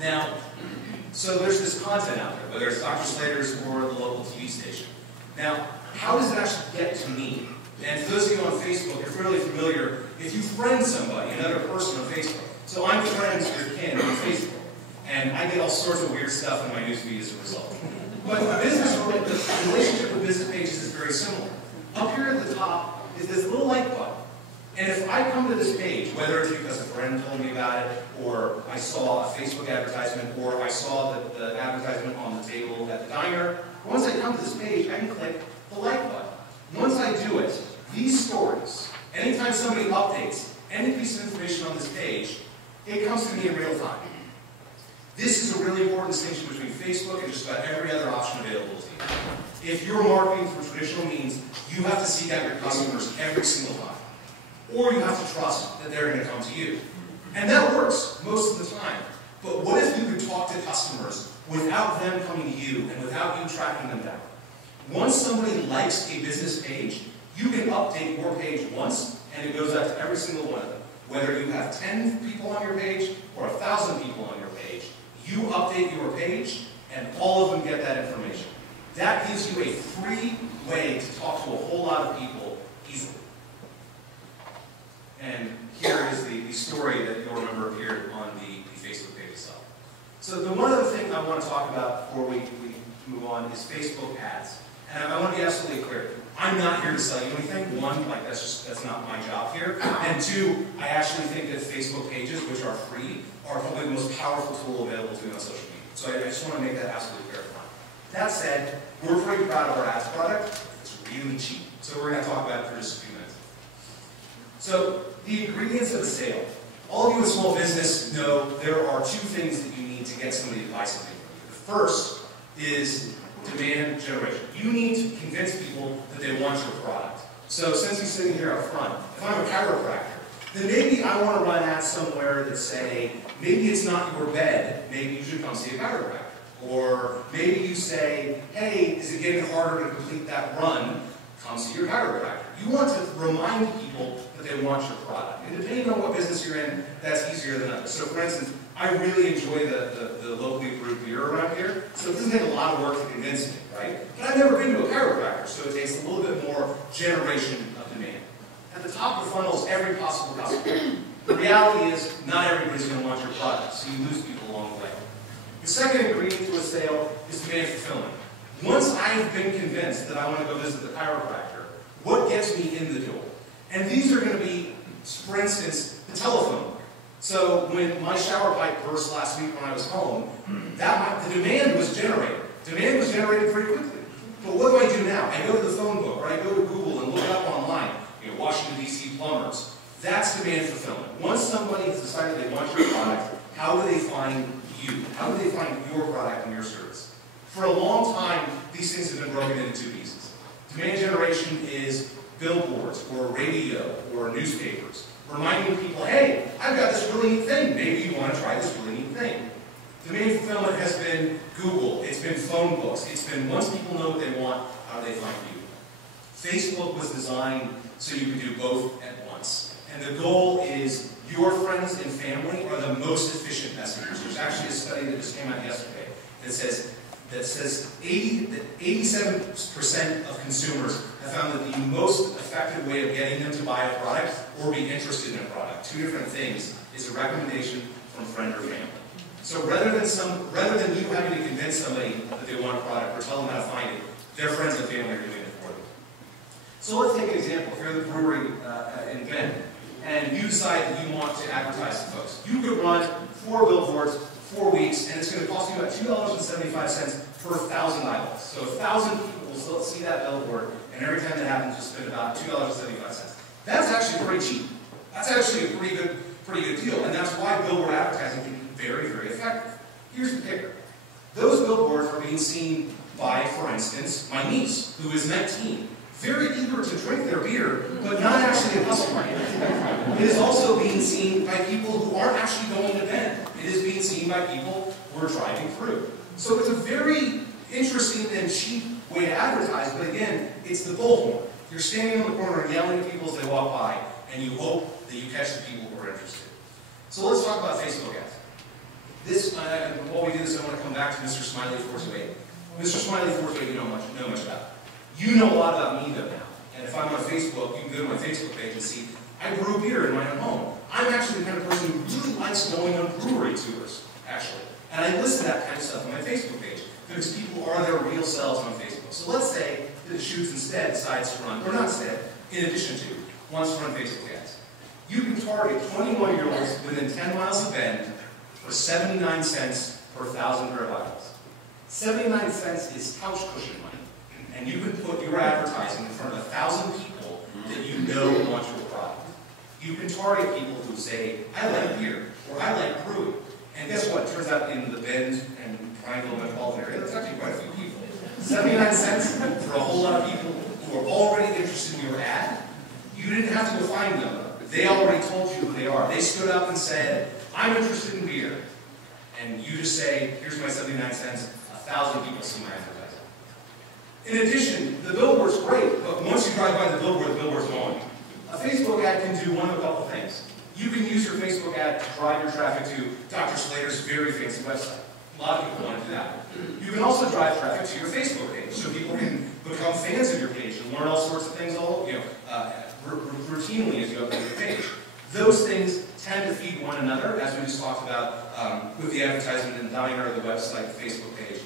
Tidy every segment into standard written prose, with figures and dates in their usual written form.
Now, so there's this content out there, whether it's Dr. Slater's or the local TV station. Now, how does it actually get to me? And for those of you on Facebook, you're fairly familiar, if you friend somebody, another person on Facebook. So I'm friends with Ken on Facebook, and I get all sorts of weird stuff in my newsfeed as a result. But the relationship with business pages is very similar. Up here at the top is this little like button. And if I come to this page, whether it's because a friend told me about it, or I saw a Facebook advertisement, or I saw the advertisement on the table at the diner, once I come to this page, I can click the like button. Once I do it, these stories, anytime somebody updates any piece of information on this page, it comes to me in real time. This is a really important distinction between Facebook and just about every other option available to you. If you're marketing through traditional means, you have to seek out your customers every single time. Or you have to trust that they're going to come to you. And that works most of the time. But what if you could talk to customers without them coming to you and without you tracking them down? Once somebody likes a business page, you can update your page once, and it goes out to every single one of them. Whether you have 10 people on your page or 1,000 people on your page, you update your page, and all of them get that information. That gives you a free way to talk to a whole lot of people easily. And here is the story that you'll remember appeared on the Facebook page itself. So the one other thing I want to talk about before we move on is Facebook ads. And I want to be absolutely clear. I'm not here to sell you anything. One, like that's not my job here. And two, I actually think that Facebook pages, which are free, are probably the most powerful tool available to you on social media. So I just want to make that absolutely clear. That said, we're pretty proud of our ads product. It's really cheap. So we're going to talk about it for just a few minutes. So the ingredients of a sale. All of you in small business know there are two things that you need to get somebody to buy something from you. The first is demand generation. You need to convince people that they want your product. So since you're sitting here up front, if I'm a chiropractor, then maybe I want to run ads somewhere that say, maybe it's not your bed, maybe you should come see a chiropractor. Or maybe you say, hey, is it getting harder to complete that run? Come see your chiropractor. You want to remind people that they want your product. And depending on what business you're in, that's easier than others. So for instance, I really enjoy the locally brewed beer around here, so it doesn't take a lot of work to convince me, right? But I've never been to a chiropractor, so it takes a little bit more generation of demand. At the top of the funnel is every possible customer. The reality is, not everybody's going to want your product, so you lose people along the way. The second ingredient to a sale is demand fulfillment. Once I've been convinced that I want to go visit the chiropractor, what gets me in the door? And these are going to be, for instance, the telephone. So when my shower pipe burst last week when I was home, the demand was generated. Demand was generated pretty quickly. But what do I do now? I go to the phone book, or I go to Google and look it up online. Washington, D.C. plumbers. That's demand fulfillment. Once somebody has decided they want your product, how do they find you? How do they find your product and your service? For a long time, these things have been broken into two pieces. Demand generation is billboards, or radio, or newspapers, reminding people, hey, I've got this really neat thing. Maybe you want to try this really neat thing. Demand fulfillment has been Google. It's been phone books. It's been once people know what they want, how do they find you? Facebook was designed so you can do both at once. And the goal is your friends and family are the most efficient messengers. There's actually a study that just came out yesterday that says 87% of consumers have found that the most effective way of getting them to buy a product or be interested in a product, two different things, is a recommendation from friend or family. So rather than you having to convince somebody that they want a product or tell them how to find it, their friends and family are doing it for them. So let's take an example. If you're the brewery in Bend, and you decide that you want to advertise to folks, you could run 4 billboards, 4 weeks, and it's going to cost you about $2.75 per 1,000 eyeballs. So 1,000 people will still see that billboard, and every time that happens, you'll spend about $2.75. That's actually pretty cheap. That's actually a pretty good deal, and that's why billboard advertising can be very, very effective. Here's the kicker. Those billboards are being seen by, for instance, my niece, who is 19. Very eager to drink their beer, but not actually a customer. It is also being seen by people who aren't actually going to Bend. It is being seen by people who are driving through. So it's a very interesting and cheap way to advertise, but again, it's the bullhorn. You're standing on the corner and yelling at people as they walk by, and you hope that you catch the people who are interested. So let's talk about Facebook ads. This, while we do this, I want to come back to Mr. Smiley 428. Mr. Smiley 428, you know much about. You know a lot about me though now. And if I'm on Facebook, you can go to my Facebook page and see I brew beer in my own home. I'm actually the kind of person who really likes going on brewery tours, actually. And I list that kind of stuff on my Facebook page because people are their real selves on Facebook. So let's say that Deschutes instead decides to run, or not instead, in addition to, wants to run Facebook ads. You can target 21-year-olds within 10 miles of Bend for 79 cents per 1,000 pair of eyeballs. 79 cents is couch cushion money. And you can put your advertising in front of 1,000 people that you know want your product. You can target people who say, I like beer, or I like brewing. And guess what? It turns out in the Bend and Prineville metropolitan area, that's actually quite a few people. 79 cents for a whole lot of people who are already interested in your ad. You didn't have to go find them. They already told you who they are. They stood up and said, I'm interested in beer. And you just say, here's my 79 cents. 1,000 people see my advertising. In addition, the billboard's great, but once you drive by the billboard's gone. A Facebook ad can do one of a couple things. You can use your Facebook ad to drive your traffic to Dr. Slater's very fancy website. A lot of people want to do that. You can also drive traffic to your Facebook page, so people can become fans of your page and learn all sorts of things routinely as you update your page. Those things tend to feed one another, as we just talked about with the advertisement and diner of the website, the Facebook page.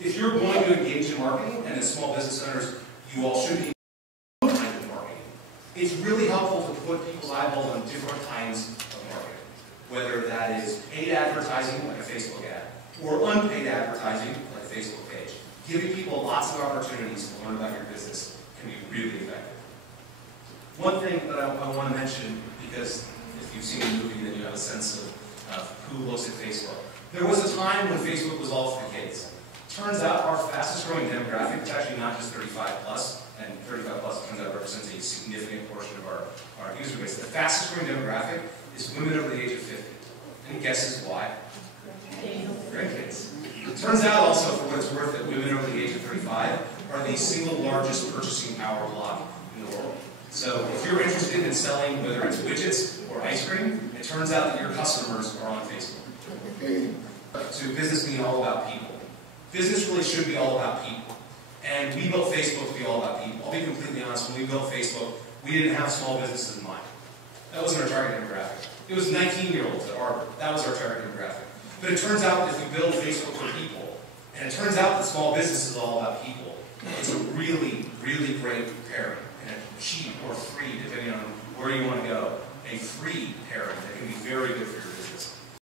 If you're going to engage in marketing, and as small business owners, you all should be kind of marketing, it's really helpful to put people's eyeballs on different kinds of marketing. Whether that is paid advertising, like a Facebook ad, or unpaid advertising, like a Facebook page. Giving people lots of opportunities to learn about your business can be really effective. One thing that I want to mention, because if you've seen the movie, then you have a sense of who looks at Facebook. There was a time when Facebook was all for the kids. Turns out our fastest growing demographic is actually not just 35 plus, and 35 plus turns out represents a significant portion of our user base. The fastest growing demographic is women over the age of 50. Any guesses why? Grandkids. It turns out also, for what it's worth, that women over the age of 35 are the single largest purchasing power block in the world. So if you're interested in selling, whether it's widgets or ice cream, it turns out that your customers are on Facebook. So business being all about people. Business really should be all about people. And we built Facebook to be all about people. I'll be completely honest, when we built Facebook, we didn't have small businesses in mind. That wasn't our target demographic. It was 19-year-olds at Harvard. That was our target demographic. But it turns out that if we build Facebook for people, and it turns out that small business is all about people, it's a really, really great pairing. And a cheap or free, depending on where you want to go, a free pairing that can be very good for your